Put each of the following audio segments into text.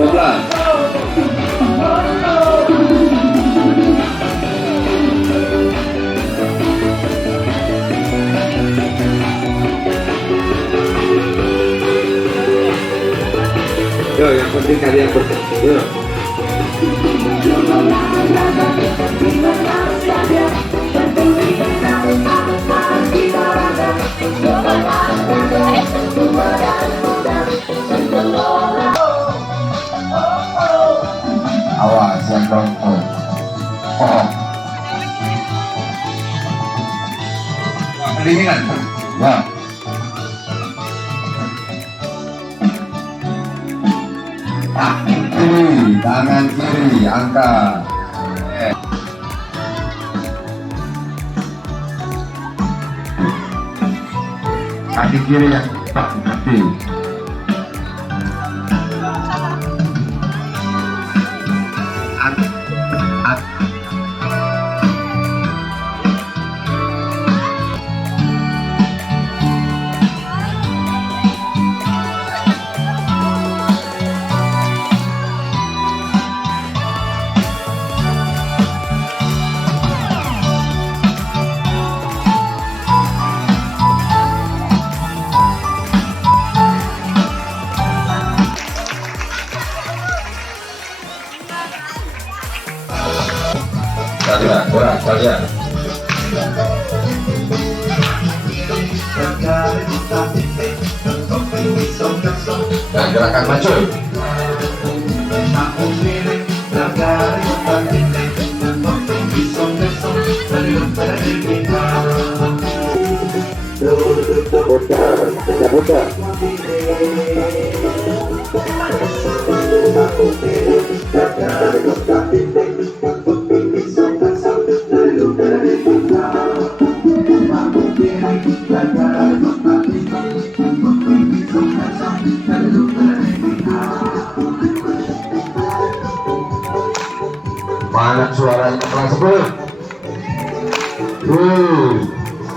12. Yo, yang penting kalian bertemu. Awas yang dongkol. Pendinginan. Ya. Kiri, tangan kiri, angkat. Kaki kiri yang tak berhenti. Kalian. Nah, gerakan maju. Putar. Mana suaranya kelas 10?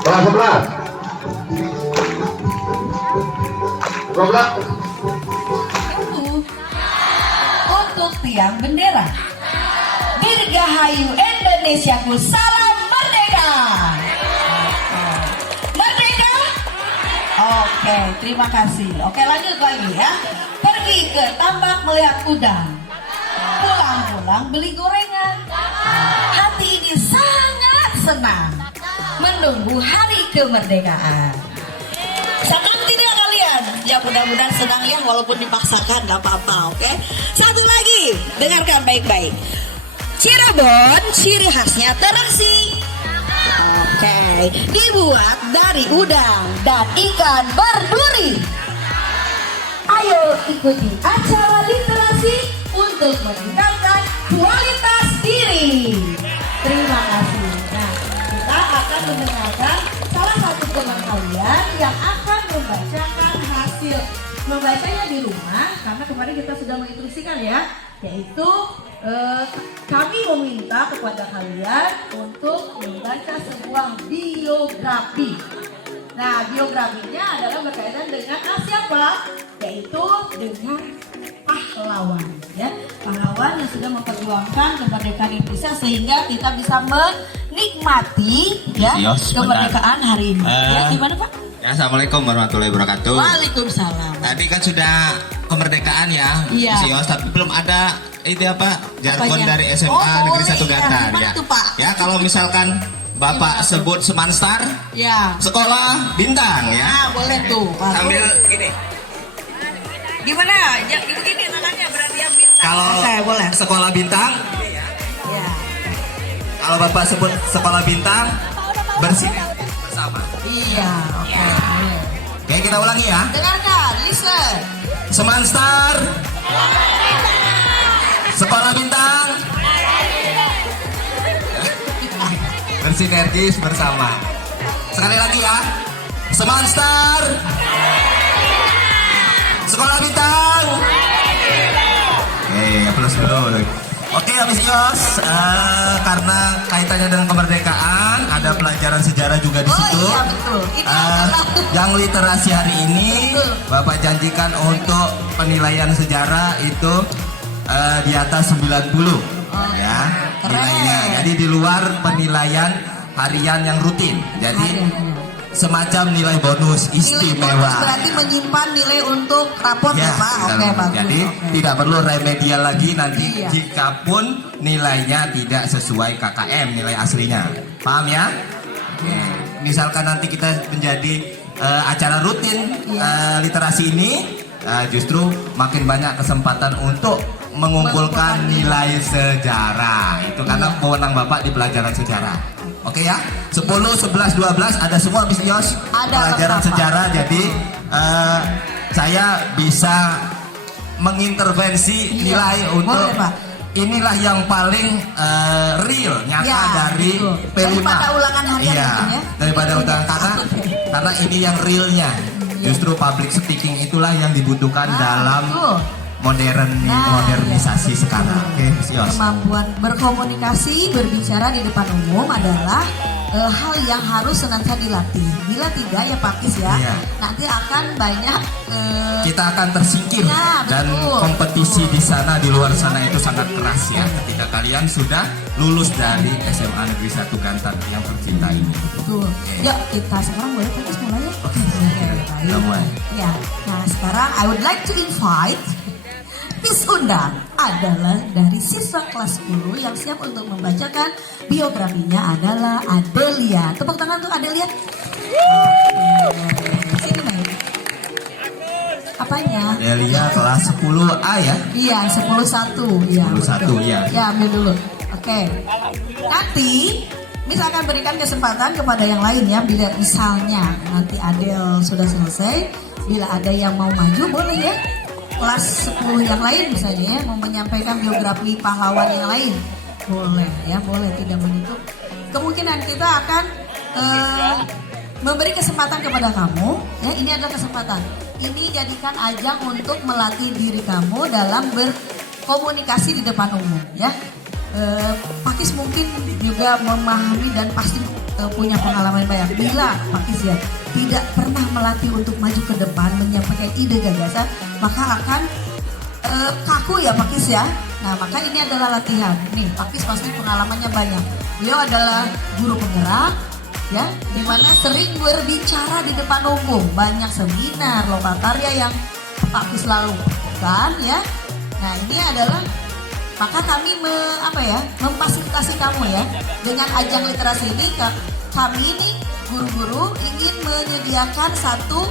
Kelas 11. 12. Untuk tiang bendera. Dirgahayu Indonesiaku, salam merdeka. Merdeka. Oke, terima kasih. Oke, lanjut lagi ya. Pergi ke tambak melihat udang. Pulang-pulang beli gorengan. Hati ini sangat senang menunggu hari kemerdekaan. Senang tidak kalian? Ya mudah-mudahan senang ya, walaupun dipaksakan gak apa-apa. Oke. Satu lagi, dengarkan baik-baik. Cirebon ciri khasnya terasi. Oke, dibuat dari udang dan ikan berduri. Ayo ikuti acara literasi untuk meningkatkan kualitas diri. Terima kasih. Nah, kita akan mendengarkan salah satu teman kalian yang akan membacakan hasil membacanya di rumah, karena kemarin kita sudah menginstruksikan ya, yaitu kami meminta kepada kalian untuk membaca sebuah biografi. Nah, biografinya adalah berkaitan dengan siapa? Yaitu dengan pahlawan, ya, pahlawan yang sudah memperjuangkan kemerdekaan Indonesia sehingga kita bisa menikmati ya kemerdekaan hari ini. Ya, gimana Pak? Ya, assalamualaikum warahmatullahi wabarakatuh. Waalaikumsalam. Tadi kan sudah kemerdekaan ya, Iya. Sios, tapi belum ada itu apa jargon Apanya? dari SMA Oh, Negeri 1 boleh, Gatar ya. ya. Gimana tuh, Pak? Ya, kalau misalkan Bapak sebut Semanstar, Ya. sekolah bintang ya. Nah, boleh tuh. Pak. Sambil gini. Gimana? Ya, begini namanya berarti yang bintang. Kalau Oke, boleh. sekolah bintang, Ya. kalau Bapak sebut sekolah bintang, bersih bersama. Iya, oke. Oke, kita ulangi ya. Dengarkan, listen. Semanstar, sekolah bintang, bersinergis bersama. Sekali lagi ya, Semanstar, sekolah bintang. Oke, aplaus dulu. Oke, habis Yos, karena kaitannya dengan kemerdekaan, ada pelajaran sejarah juga di situ. Oh iya, betul. Ini adalah Yang literasi hari ini, betul. Bapak janjikan untuk penilaian sejarah itu di atas 90 ya keren. nilainya. Jadi di luar penilaian harian yang rutin. Jadi semacam nilai bonus Nilai bonus istimewa. berarti menyimpan nilai untuk raport ya, Pak. Oke, dalam- bagus. Jadi Oke. tidak perlu remedial lagi nanti Iya. jikapun nilainya tidak sesuai KKM nilai aslinya. Paham ya? Oke. Misalkan nanti kita menjadi acara rutin Iya. literasi ini, justru makin banyak kesempatan untuk mengumpulkan nilai sejarah. Itu karena wewenang Bapak di pelajaran sejarah. Oke ya, 10, 11, 12 ada semua Miss Yos Ada pelajaran lengkap, Pak. sejarah. Jadi saya bisa mengintervensi Iya, nilai untuk boleh, Pak. inilah yang paling real nyata Ya, dari betul. P5. Daripada ulangan harian Iya, itu ya. daripada ulangan karena ini yang realnya. Justru public speaking itulah yang dibutuhkan dalam betul. modernisasi sekarang. Oke, Miss Yos. Kemampuan berkomunikasi, berbicara di depan umum adalah hal yang harus senantiasa dilatih. Bila tidak ya Pak Kis ya, Iya. nanti akan banyak Kita akan tersingkir Ya, dan betul. kompetisi di sana di luar sana itu sangat keras ya. Ketika kalian sudah lulus dari SMA Negeri 1 Gantar yang tercinta ini. betul. Yuk kita sekarang boleh Pak Kis mulai ya. Oke, Kita mulai. Ya, nah sekarang I would like to invite Miss Undang adalah dari siswa kelas 10 yang siap untuk membacakan biografinya adalah Adelia. Tepuk tangan untuk Adelia. Sini Mai. Apanya? Delia kelas 10A ya. Iya, 10-1. Iya. 10-1, betul. iya. Ya, ambil dulu. Oke. Nanti Miss akan berikan kesempatan kepada yang lain ya. Bila misalnya nanti Adel sudah selesai, bila ada yang mau maju boleh ya. Kelas 10 yang lain misalnya ya, mau menyampaikan biografi pahlawan yang lain. Boleh ya, boleh tidak menutup. Kemungkinan kita akan memberi kesempatan kepada kamu ya, ini adalah kesempatan. Ini jadikan ajang untuk melatih diri kamu dalam berkomunikasi di depan umum ya. Pakis mungkin juga memahami dan pasti punya pengalaman banyak. Bila Pakis ya tidak pernah melatih untuk maju ke depan menyampaikan ide gagasan, maka akan kaku ya Pakis ya. Nah maka ini adalah latihan. Nih Pakis pasti pengalamannya banyak. Beliau adalah guru penggerak ya, dimana sering berbicara di depan umum, banyak seminar, lomba karya yang Pakis lakukan ya. Nah ini adalah maka kami memfasilitasi kamu ya dengan ajang literasi ini. Kami ini guru-guru ingin menyediakan satu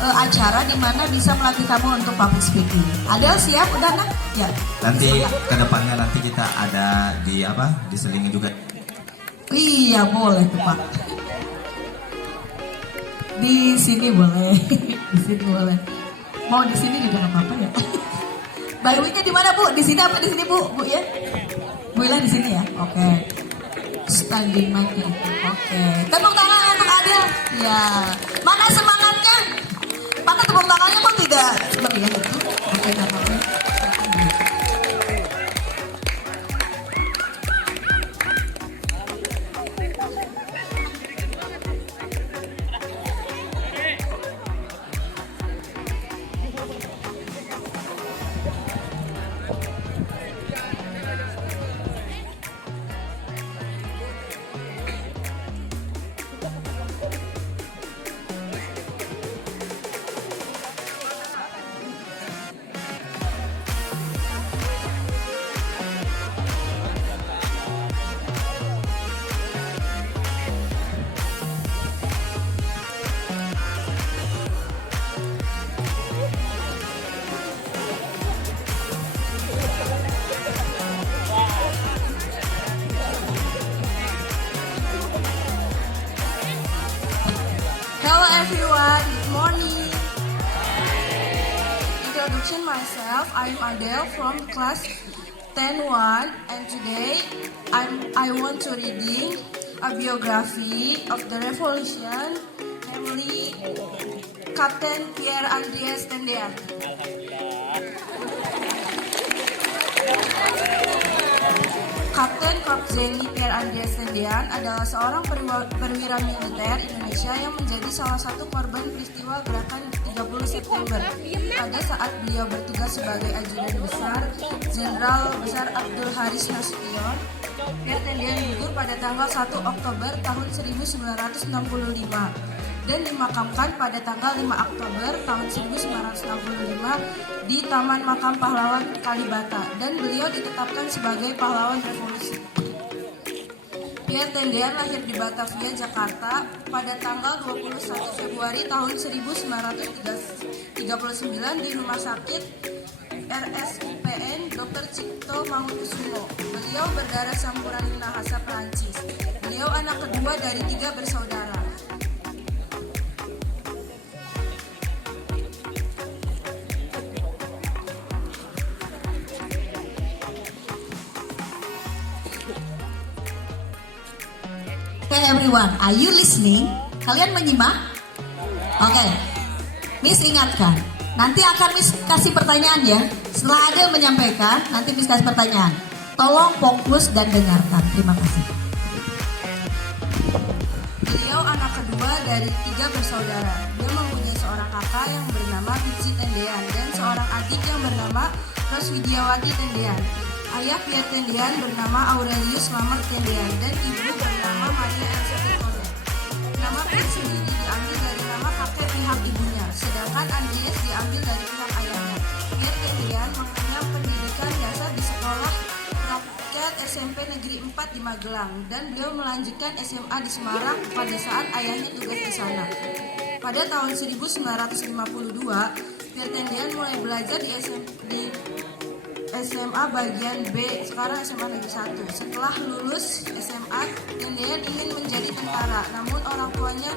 acara di mana bisa melatih kamu untuk public speaking. Ada siap udah nak? Ya. Nanti kedepannya nanti kita ada diselingi juga. Iya boleh tuh Pak. Di sini boleh, di sini boleh. Mau di sini juga nggak apa-apa ya. Bayunya di mana Bu? Di sini apa di sini Bu? Bu ya? Bu Ila di sini ya. Oke. Standing mic itu. Oke. Tepuk tangan untuk Adil. Ya. Mana semangatnya? Mana tepuk tangannya kok tidak seperti itu? Oke, nggak apa-apa. Hello everyone, good morning. Introduction myself, I'm Adele from class 10-1 and today I want to reading a biography of the revolution, namely Captain Pierre Andreas Tendea. Kapten Korps Zeni Pierre Andreas Tendean adalah seorang perwira militer Indonesia yang menjadi salah satu korban peristiwa gerakan 30 September pada saat beliau bertugas sebagai ajudan besar Jenderal Besar Abdul Haris Nasution. Pierre Tendean gugur pada tanggal 1 Oktober tahun 1965 dan dimakamkan pada tanggal 5 Oktober tahun 1965 di Taman Makam Pahlawan Kalibata, dan beliau ditetapkan sebagai pahlawan revolusi. Pierre Tendean lahir di Batavia, Jakarta pada tanggal 21 Februari tahun 1939 di Rumah Sakit RSUPN Dr. Cipto Mangunkusumo. Beliau berdarah campuran Minahasa Perancis. Beliau anak kedua dari 3 bersaudara. Okay everyone, are you listening? Kalian menyimak? Oke, Miss ingatkan, nanti akan Miss kasih pertanyaan ya. Setelah Adel menyampaikan, nanti Miss kasih pertanyaan. Tolong fokus dan dengarkan. Terima kasih. Beliau anak kedua dari 3 bersaudara. Dia mempunyai seorang kakak yang bernama Biji Tendean dan seorang adik yang bernama Roswidiawati Tendean. Ayah Pierre Tendean bernama Aurelius Lamarck Tendean dan ibu bernama Maria Elsa Petone. Nama Pierre sendiri diambil dari nama kakek pihak ibunya, sedangkan Andreas diambil dari pihak ayahnya. Pierre Tendean mengenyam pendidikan dasar di sekolah rakyat SMP Negeri 4 di Magelang dan beliau melanjutkan SMA di Semarang pada saat ayahnya tugas di sana. Pada tahun 1952, Pierre Tendean mulai belajar di SMA bagian B, sekarang SMA Negeri 1. Setelah lulus SMA, Tendean ingin menjadi tentara, namun orang tuanya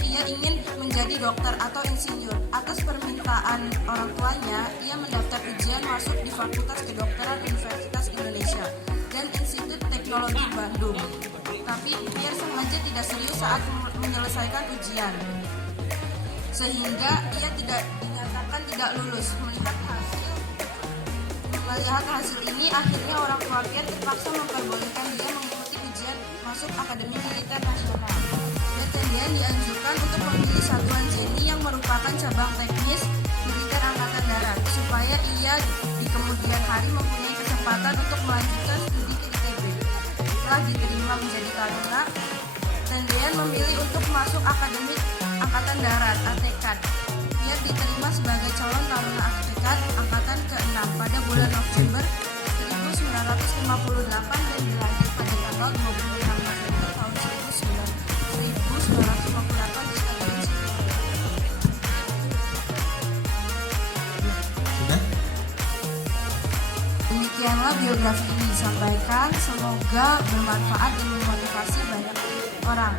ia ingin menjadi dokter atau insinyur. Atas permintaan orang tuanya, ia mendaftar ujian masuk di Fakultas Kedokteran Universitas Indonesia dan Institut Teknologi Bandung. Tapi Pierre sengaja tidak serius saat menyelesaikan ujian, sehingga ia dinyatakan tidak lulus. Melihat hasil ini, akhirnya orang tua Pierre terpaksa memperbolehkan dia mengikuti ujian masuk Akademi Militer Nasional. Dan Tendean dianjurkan untuk memilih satuan Zeni yang merupakan cabang teknis militer Angkatan Darat, supaya ia di kemudian hari mempunyai kesempatan untuk melanjutkan studi ke ITB. Setelah diterima menjadi taruna, Tendean memilih untuk masuk Akademi Angkatan Darat (ATKAD). Ia diterima sebagai calon taruna ATKAD Angkatan ke-6 pada bulan November 1958 dan dilantik pada tanggal 26 November tahun 1958 di Stadion Siliwangi. Sudah? Demikianlah biografi ini disampaikan, semoga bermanfaat dan memotivasi banyak orang.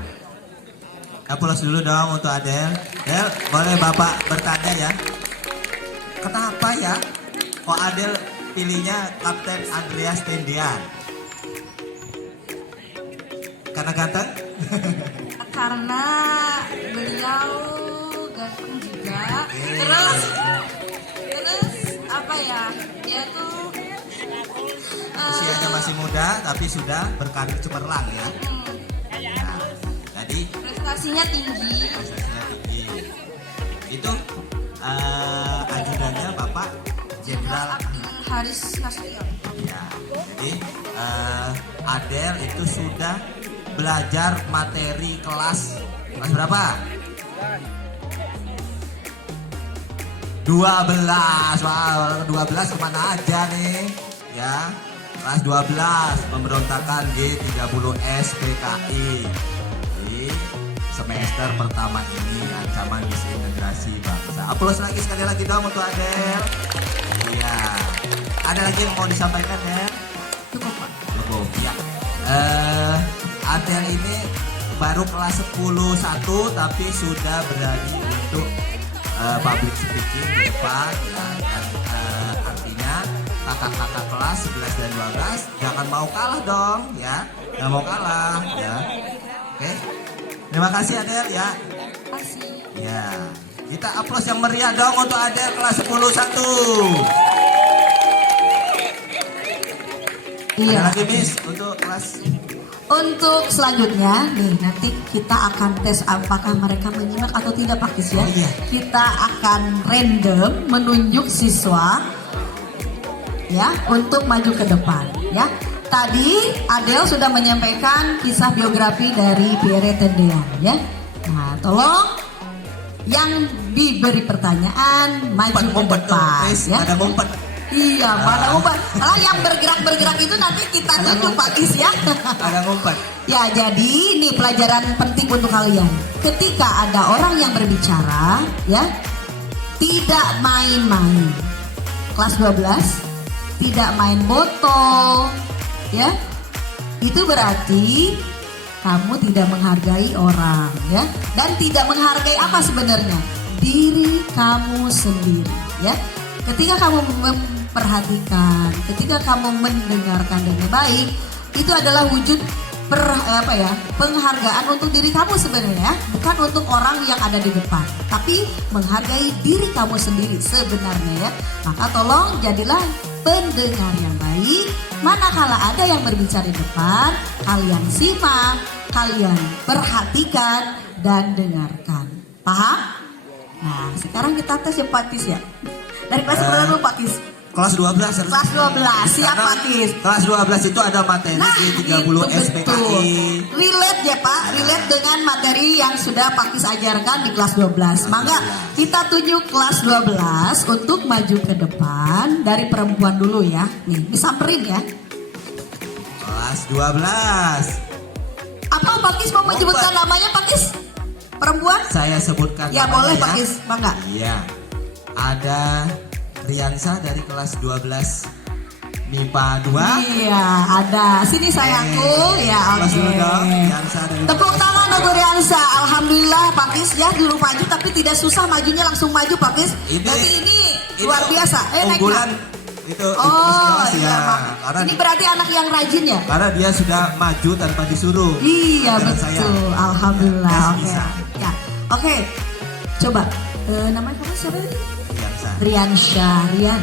Aplaus dulu dong untuk Adel. Adel, boleh Bapak bertanya ya? Kenapa ya kok Adel pilihnya Kapten Andreas Tendean? Karena ganteng? Karena beliau ganteng juga. Terus apa ya? Dia tuh Usianya masih muda tapi sudah berkarir cemerlang ya. Nah, jadi prestasinya tinggi. Itu ajudannya Bapak Jenderal Abdul Haris Nasution. ya. Jadi Adel itu sudah belajar materi kelas berapa? 12. Wow, 12 kemana aja nih? Ya, kelas 12 pemberontakan G30S PKI. Di semester pertama ini ancaman disintegrasi bangsa. Aplaus lagi sekali lagi dong untuk Adel. Iya. Ada lagi yang mau disampaikan ya? Cukup Pak. Cukup ya. Adel ini baru kelas 10-1 tapi sudah berani untuk public speaking di depan ya, dan artinya kakak-kakak kelas 11 dan 12 jangan mau kalah dong ya, jangan mau kalah ya. Oke, terima kasih Adel ya. Terima kasih. Ya, kita aplaus yang meriah dong untuk Adel kelas 10-1. Iya. Ada lagi Miss untuk kelas. Untuk selanjutnya nih nanti kita akan tes apakah mereka menyimak atau tidak Pak Kis ya. Oh, iya. Kita akan random menunjuk siswa ya untuk maju ke depan ya. Tadi Adel sudah menyampaikan kisah biografi dari Pierre Tendean ya. Nah, tolong yang diberi pertanyaan maju ke depan ya. Ada ngumpet. Iya, pada umpan. Kalau yang bergerak itu nanti kita tunjuk Pak Kis ya. Ada ngumpet. Ya, jadi ini pelajaran penting untuk kalian. Ketika ada orang yang berbicara, ya, tidak main-main. Kelas 12, tidak main botol, ya. Itu berarti kamu tidak menghargai orang, ya. Dan tidak menghargai apa sebenarnya? Diri kamu sendiri, ya. Ketika kamu memperhatikan, ketika kamu mendengarkan dengan baik, itu adalah wujud penghargaan untuk diri kamu sebenarnya, bukan untuk orang yang ada di depan, tapi menghargai diri kamu sendiri sebenarnya ya. Maka tolong jadilah pendengar yang baik. Manakala ada yang berbicara di depan, kalian simak, kalian perhatikan dan dengarkan. Paham? Nah, sekarang kita tes ya Pak Kis ya. Dari kelas berapa dulu Pak Kis? Kelas 12. Kelas 12, siap Pak Kis. Kelas 12 itu ada materi G30 SPKI. Relate ya Pak, relate dengan materi yang sudah Pak Kis ajarkan di kelas 12. Maka kita tunjuk kelas 12 untuk maju ke depan. Dari perempuan dulu ya. Nih, disamperin ya. Kelas 12. Apa Pak Kis mau menyebutkan namanya Pak Kis? Perempuan? Saya sebutkan Ya namanya boleh ya. Pak Kis, bangga. Iya. Ada Riansa dari kelas 12 MIPA 2. Iya, ada. Sini sayangku. Ya, Kelas oke. dulu dong, Riansa dari Tepuk tangan untuk Riansa. Alhamdulillah Pak Kis ya dulu maju tapi tidak susah majunya langsung maju Pak Kis. Berarti ini luar biasa. Naik unggulan Pak. itu Oh kelas iya ya. Pak. Karena Ini berarti anak yang rajin ya? karena dia sudah maju tanpa disuruh. Iya Ajaran betul. saya. Alhamdulillah. Tes Oke. bisa. Ya. Oke. Coba namanya kamu siapa tadi? Riansa. Riansyah. Rian.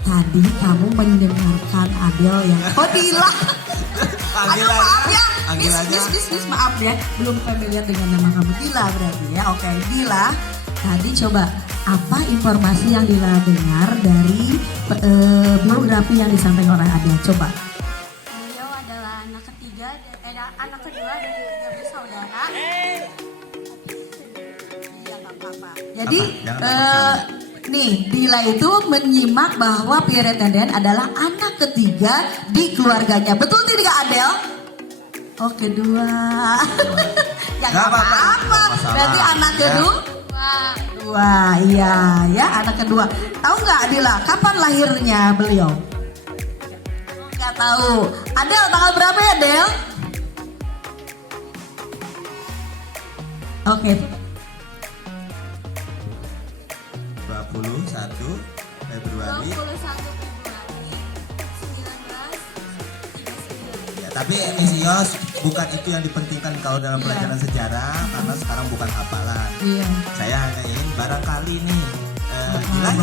Tadi kamu mendengarkan Adel yang Dila. Panggil Aduh aja. maaf ya. Panggil aja. Miss, maaf ya. Belum familiar dengan nama kamu. Dila berarti ya. Oke, Dila. Tadi coba apa informasi yang Dila dengar dari biografi yang disampaikan oleh Adel? Coba. Beliau adalah anak kedua dari 3 bersaudara. Iya, Kak, Papa. Jadi Jangan nih Dila itu menyimak bahwa Pierre Tendean adalah anak ketiga di keluarganya. Betul tidak Adel? Oh kedua. Ya Nggak nggak apa-apa. apa-apa. Nggak masalah. Berarti anak Ya. kedua. Wah iya ya anak kedua. Tahu nggak Dila kapan lahirnya beliau? Nggak tahu. Adel tanggal berapa ya Del? Oke. 21 Februari. 21 Februari 1939. Ya, tapi Misios bukan itu yang dipentingkan kalau dalam Iya. pelajaran sejarah karena sekarang bukan hafalan. Iya. Saya hanya ingin barangkali nih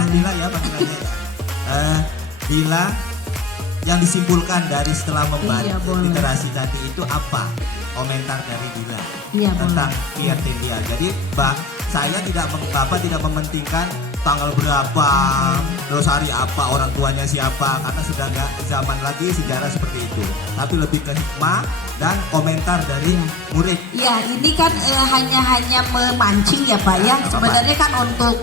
Dila ya panggilannya ya. Dila yang disimpulkan dari setelah membaca Iya, boleh. literasi tadi itu apa? Komentar dari Dila Iya, tentang Pierre Tendean. Jadi saya Bapak tidak mementingkan tanggal berapa, terus hari apa, orang tuanya siapa, karena sudah nggak zaman lagi sejarah seperti itu. Tapi lebih ke hikmah dan komentar dari murid. Ya ini kan hanya memancing ya Pak ya. Apa-apa. Sebenarnya kan untuk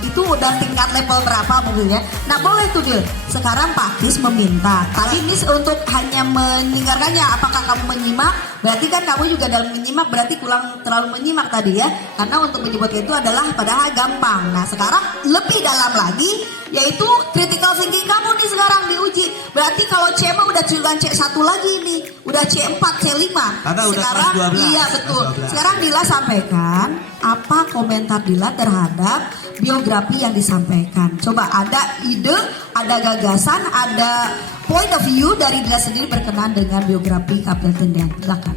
itu udah tingkat level berapa mungkin ya. Nah boleh tuh Dil. Sekarang Pak Kis meminta. Tadi Miss untuk hanya mendengarkannya. Apakah kamu menyimak? Berarti kan kamu juga dalam menyimak berarti kurang terlalu menyimak tadi ya. Karena untuk menyebutnya itu adalah padahal gampang. Nah sekarang lebih dalam lagi yaitu critical thinking kamu nih sekarang diuji. Berarti kalau C mah udah cuma C1 lagi nih. Udah C4, C5. Karena udah Sekarang kelas 12. iya Kelas betul. 12. Sekarang Dila sampaikan apa komentar Dila terhadap biografi yang disampaikan. Coba ada ide, ada gagasan, ada point of view dari Dila sendiri berkenaan dengan biografi Kapten Tendean. Silakan.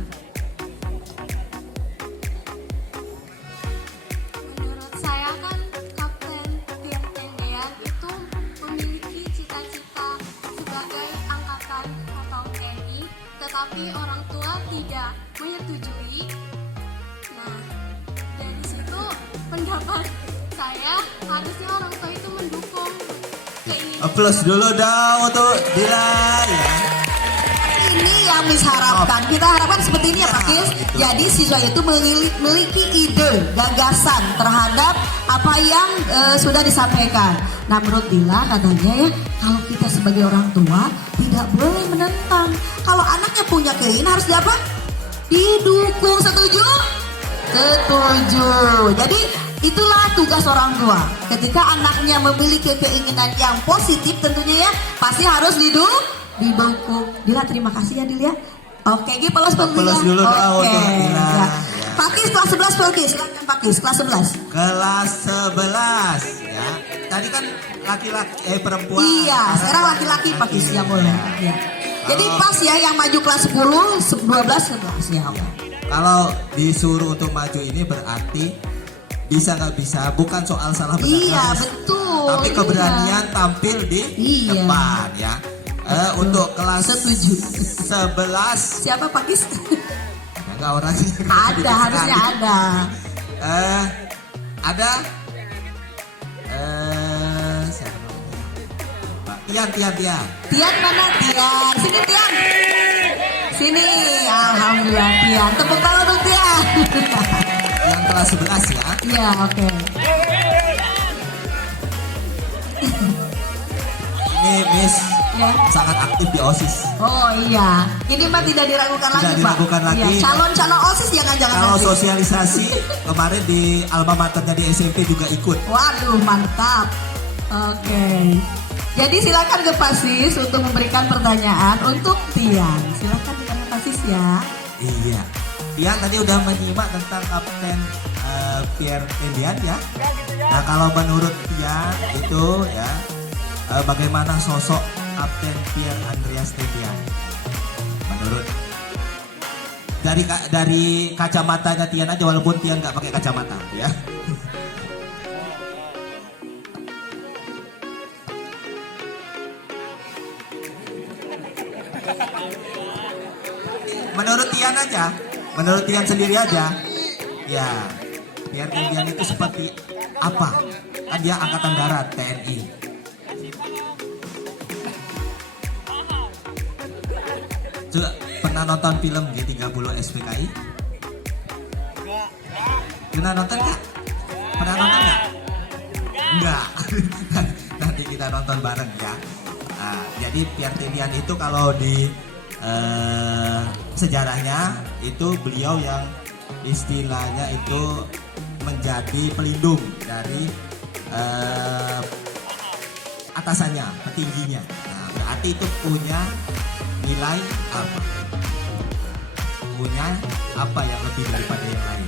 Menurut saya kan Kapten Pierre Tendean itu memiliki cita-cita sebagai tapi orang tua tidak menyetujui. Nah, dari situ pendapat saya harusnya orang tua itu mendukung keinginan. Plus dulu dong untuk Dilan ya. Ini yang Miss harapkan. Kita harapkan seperti ini ya Pak Kis. Jadi siswa itu memiliki ide, gagasan terhadap apa yang sudah disampaikan. Nah menurut Dila katanya ya, kalau kita sebagai orang tua tidak boleh menentang. Kalau anaknya punya keinginan harus diapa? Didukung. Setuju? Setuju. Jadi itulah tugas orang tua. Ketika anaknya memiliki keinginan yang positif tentunya ya, pasti harus didukung. Dila terima kasih ya Dila. Oke, plus Plus dulu dong untuk Dila. Ya. Pak Kis kelas 11 Pak Kis. Silakan Pak Kis kelas 11. Kelas 11 ya. Tadi kan laki-laki perempuan. Iya, sekarang laki-laki Pak Kis yang boleh. Ya. Jadi pas ya yang maju kelas 10, 12, 11 ya. Oke. Kalau disuruh untuk maju ini berarti bisa nggak bisa, bukan soal salah benar. Iya, betul. Tapi keberanian tampil di Iya. depan ya. Untuk kelas 11 Siapa Pak Kis? enggak orangnya. Ada, harusnya ada. Ada siapa namanya? Tian. Tian mana Tian? Sini Tian. Sini, alhamdulillah Tian. Tepuk tangan untuk Tian. Yang kelas 11 ya. Iya, oke. Ini Miss Ya. sangat aktif di OSIS. Oh iya, ini mah tidak diragukan Tidak lagi diragukan Pak. lagi. Iya, calon OSIS jangan Kalau nanti. sosialisasi kemarin di alma maternya di SMP juga ikut. Waduh, mantap. Oke. Jadi silakan ke Pasis untuk memberikan pertanyaan untuk Tian. Silakan ke Pasis ya. Iya. Tian tadi udah menyimak tentang Kapten Pierre Tendian ya. Nah kalau menurut Tian itu ya bagaimana sosok Kapten Pierre Andreas Tendian? Menurut dari kacamatanya Tian aja, walaupun Tian nggak pakai kacamata ya. Menurut Tian sendiri aja, ya Pierre Tendian itu seperti apa? Kan dia angkatan darat TNI. Coba pernah nonton film G30 SPKI? Pernah nonton nggak? Pernah nonton nggak? Enggak. Nanti kita nonton bareng ya. Nah, jadi Pierre Tendian itu kalau di sejarahnya itu beliau yang istilahnya itu menjadi pelindung dari atasannya, petingginya. Nah, berarti itu punya nilai apa? Punya apa yang lebih daripada yang lain?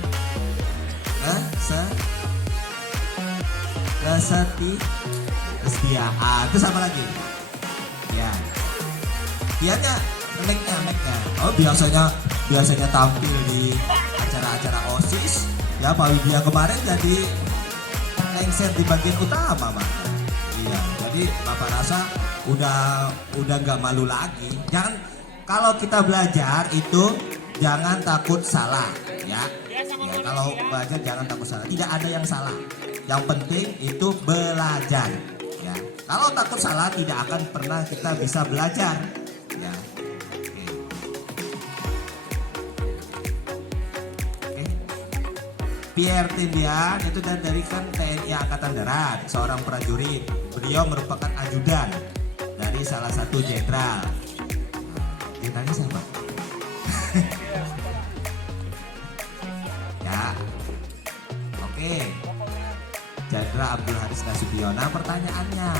Kesetiaan. Terus apa lagi? Ya. Dianya neknya. Oh biasanya tampil di acara-acara OSIS. Ya Pak Widya kemarin jadi lengser di bagian utama Pak. Iya. Jadi Bapak rasa udah nggak malu lagi. Jangan, kalau kita belajar itu jangan takut salah ya. Ya kalau belajar jangan takut salah. Tidak ada yang salah. Yang penting itu belajar ya. Kalau takut salah tidak akan pernah kita bisa belajar ya. Oke. Pierre Tendian itu dari kan TNI Angkatan Darat, seorang prajurit. Beliau merupakan ajudan dari salah satu jenderal. Jenderalnya siapa? Ya, oke. Jenderal Abdul Haris Nasution. Nah pertanyaannya,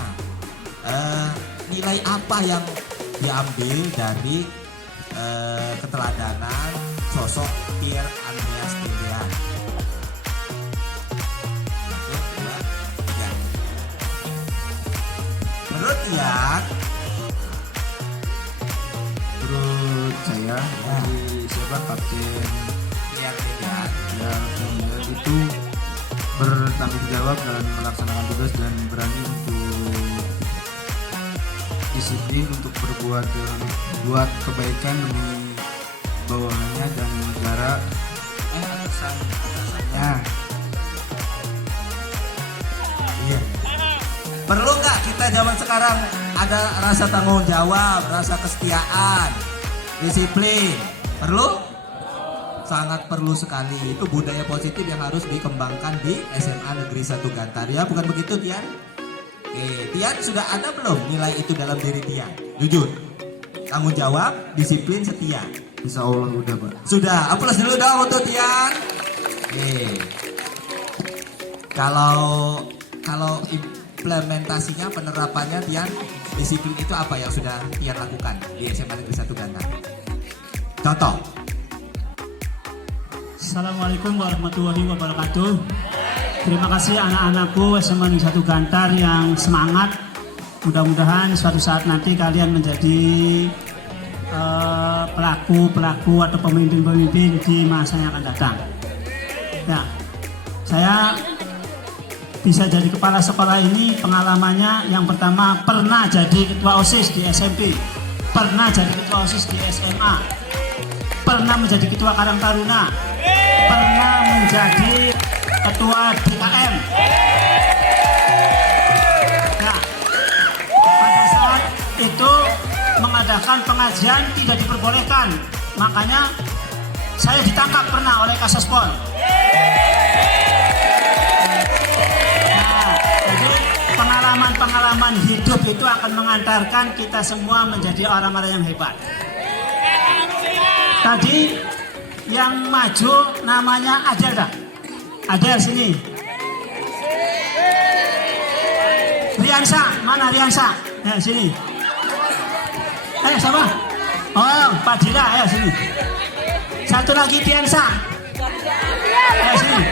nilai apa yang diambil dari keteladanan sosok Pierre Andreas Tendian? 1, 2, 3. Menurut Tian? Menurut saya dari siapa Kapten Pierre Tendian. yang itu bertanggung jawab dalam melaksanakan tugas dan berani untuk disiplin untuk buat kebaikan demi bawahannya dan negara atasannya. Iya. Perlu nggak kita zaman sekarang ada rasa tanggung jawab, rasa kesetiaan, disiplin? Perlu? Sangat perlu sekali. Itu budaya positif yang harus dikembangkan di SMA Negeri 1 Gantaria. Bukan begitu, Tian? Tian sudah ada belum nilai itu dalam diri Tian? Jujur. Tanggung jawab, disiplin, setia. Insya Allah udah, Pak. Sudah. Aplaus dulu dong untuk Tian. Kalau implementasinya, penerapannya Tian, disiplin itu apa yang sudah Tian lakukan di SMA Negeri 1 Gantaria? Contoh. Assalamualaikum warahmatullahi wabarakatuh. Terima kasih anak-anakku SMA Negeri 1 Gantar yang semangat. Mudah-mudahan suatu saat nanti kalian menjadi pelaku atau pemimpin-pemimpin di masa yang akan datang. Nah, saya bisa jadi kepala sekolah ini pengalamannya yang pertama pernah jadi ketua OSIS di SMP, pernah jadi ketua OSIS di SMA, pernah menjadi ketua Karang Taruna, pernah menjadi ketua DKM. Nah, pada saat itu mengadakan pengajian tidak diperbolehkan, makanya saya ditangkap pernah oleh Kasaspol. Nah, jadi pengalaman hidup itu akan mengantarkan kita semua menjadi orang-orang yang hebat. Tadi yang maju namanya Adel dah. Adel sini. Riansa, mana Riansa? Ya sini. Siapa? Oh, Pak Dira, ayo sini. Satu lagi Tiansa. Ayo sini.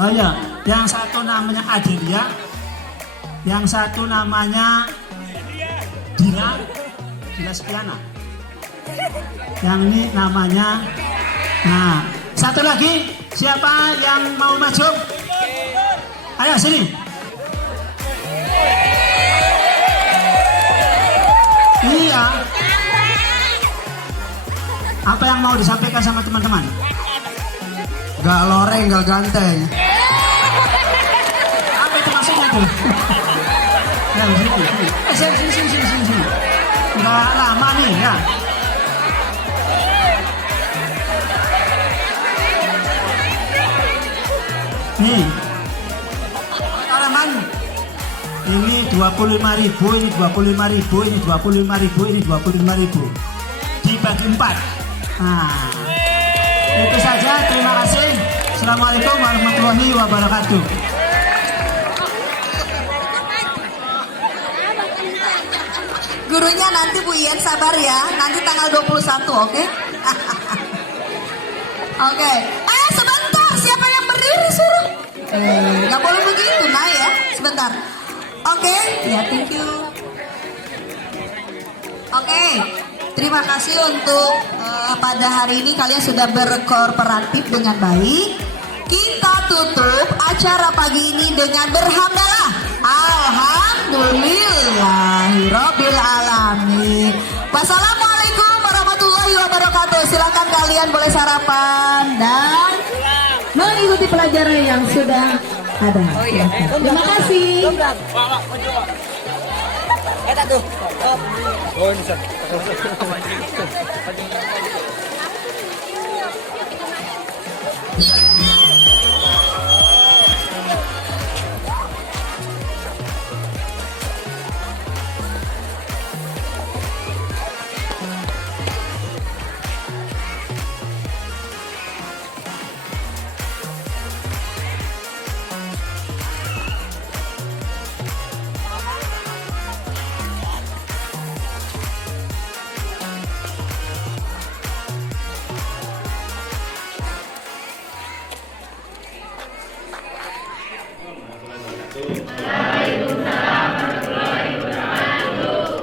Oh iya, yang satu namanya Adelia, yang satu namanya Dila Sepiana. Yang ini namanya. Nah, satu lagi siapa yang mau maju? Ayo sini. Iya. Apa yang mau disampaikan sama teman-teman? Gak loreng, gak ganteng. Apa itu maksudnya tuh? Ya, sini. Nggak lama nih ya. Nih. Tanaman. Ini 25.000, ini 25.000, ini 25.000, ini 25.000. Dibagi 4. Nah. Itu saja, terima kasih. Assalamualaikum warahmatullahi wabarakatuh. Gurunya nanti Bu Ian sabar ya, nanti tanggal 21, oke? Oke. Sebentar, siapa yang berdiri suruh? Gak boleh begitu, nah ya, sebentar. Oke, ya thank you. Oke, terima kasih untuk pada hari ini kalian sudah berkooperatif dengan baik. Kita tutup acara pagi ini dengan berhamdalah. Alhamdulillahirabbil alamin. Wassalamualaikum warahmatullahi wabarakatuh. Silakan kalian boleh sarapan dan mengikuti pelajaran yang sudah ada. Terima kasih.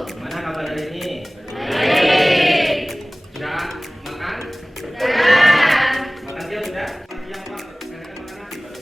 Gimana kabar hari ini? Baik. Sudah makan? Sudah. Makan siang sudah? Siang Pak, kadang makan nasi baru.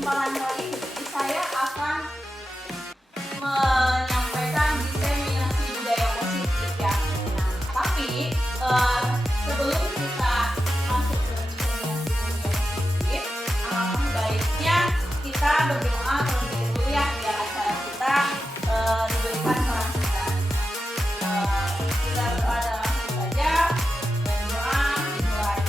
kesempatan kali ini saya akan menyampaikan diseminasi budaya positif ya. Nah, tapi sebelum kita masuk ke diseminasi budaya positif, alangkah baiknya kita berdoa terlebih dahulu ya, biar acara kita diberikan kelancaran. Kita berdoa dalam saja dan doa dimulai.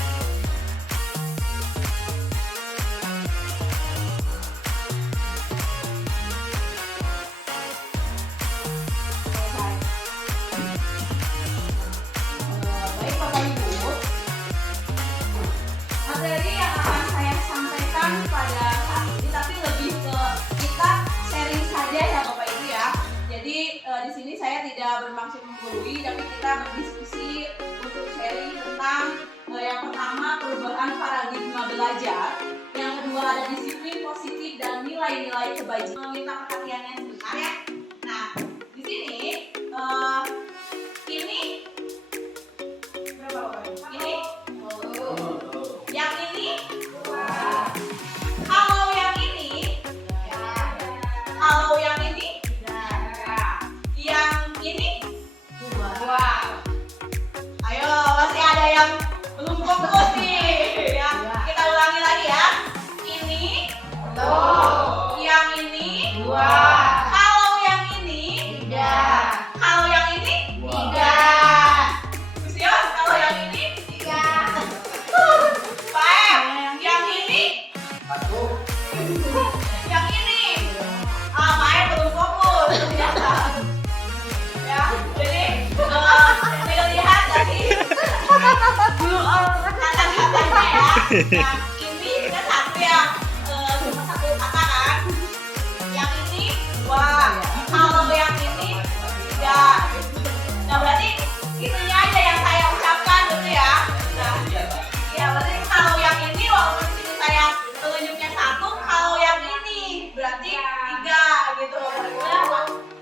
Baik Bapak Ibu, materi yang akan saya sampaikan pada saat ini, tapi lebih ke kita sharing saja ya Bapak Ibu ya. Jadi di sini saya tidak bermaksud menggurui, tapi kita berdiskusi untuk sharing tentang yang pertama perubahan paradigma belajar, yang kedua ada disiplin positif dan nilai-nilai kebajikan. Meminta perhatiannya sebentar ya. Nah, di sini ini berapa Bapak Ibu? Ini yang ini kalau yang ini kalau yang ini yang ini dua. Ayo, masih ada yang belum fokus nih ya. Kita ulangi lagi ya. Ini yang ini kalau yang ini kalau yang ini Lucius, kalau yang ini Pak, yang ini yang ini Pak belum fokus ternyata ya. Jadi lihat tadi belum kata-katanya ya. Nah, ini kan satu ya, cuma satu kata kan. Yang ini dua, kalau yang ini tiga. Nah berarti itunya aja yang saya ucapkan gitu ya. Nah, ya berarti kalau yang ini walaupun di sini saya telunjuknya satu, kalau yang ini berarti tiga gitu.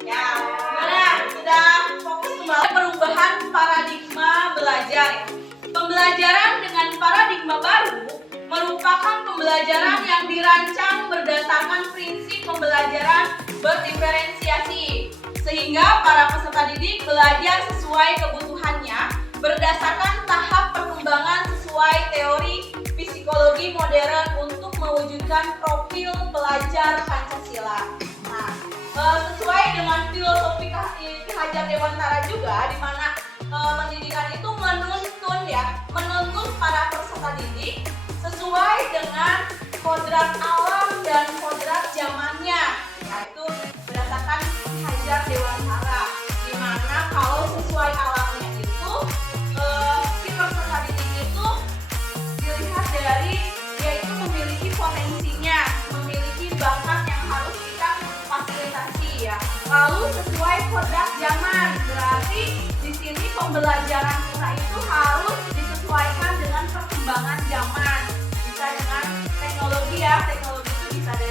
Ya, gimana? Sudah fokus kembali perubahan paradigma belajar. Pembelajaran dengan paradigma baru merupakan pembelajaran yang dirancang berdasarkan prinsip pembelajaran berdiferensiasi, sehingga para peserta didik belajar sesuai kebutuhannya berdasarkan tahap perkembangan sesuai teori psikologi modern untuk mewujudkan profil pelajar Pancasila. Nah, sesuai dengan filosofi Ki Hajar Dewantara juga, di mana pendidikan itu menuntun para peserta didik sesuai dengan kodrat alam dan kodrat zamannya, yaitu berdasarkan Ki Hajar Dewantara, di mana kalau sesuai alamnya itu si peserta didik itu dilihat dari dia itu memiliki potensinya, memiliki bakat yang harus kita fasilitasi ya. Lalu sesuai kodrat zaman, berarti di sini pembelajaran kita itu harus disesuaikan dengan perkembangan zaman. Bisa dengan teknologi ya, teknologi itu bisa dari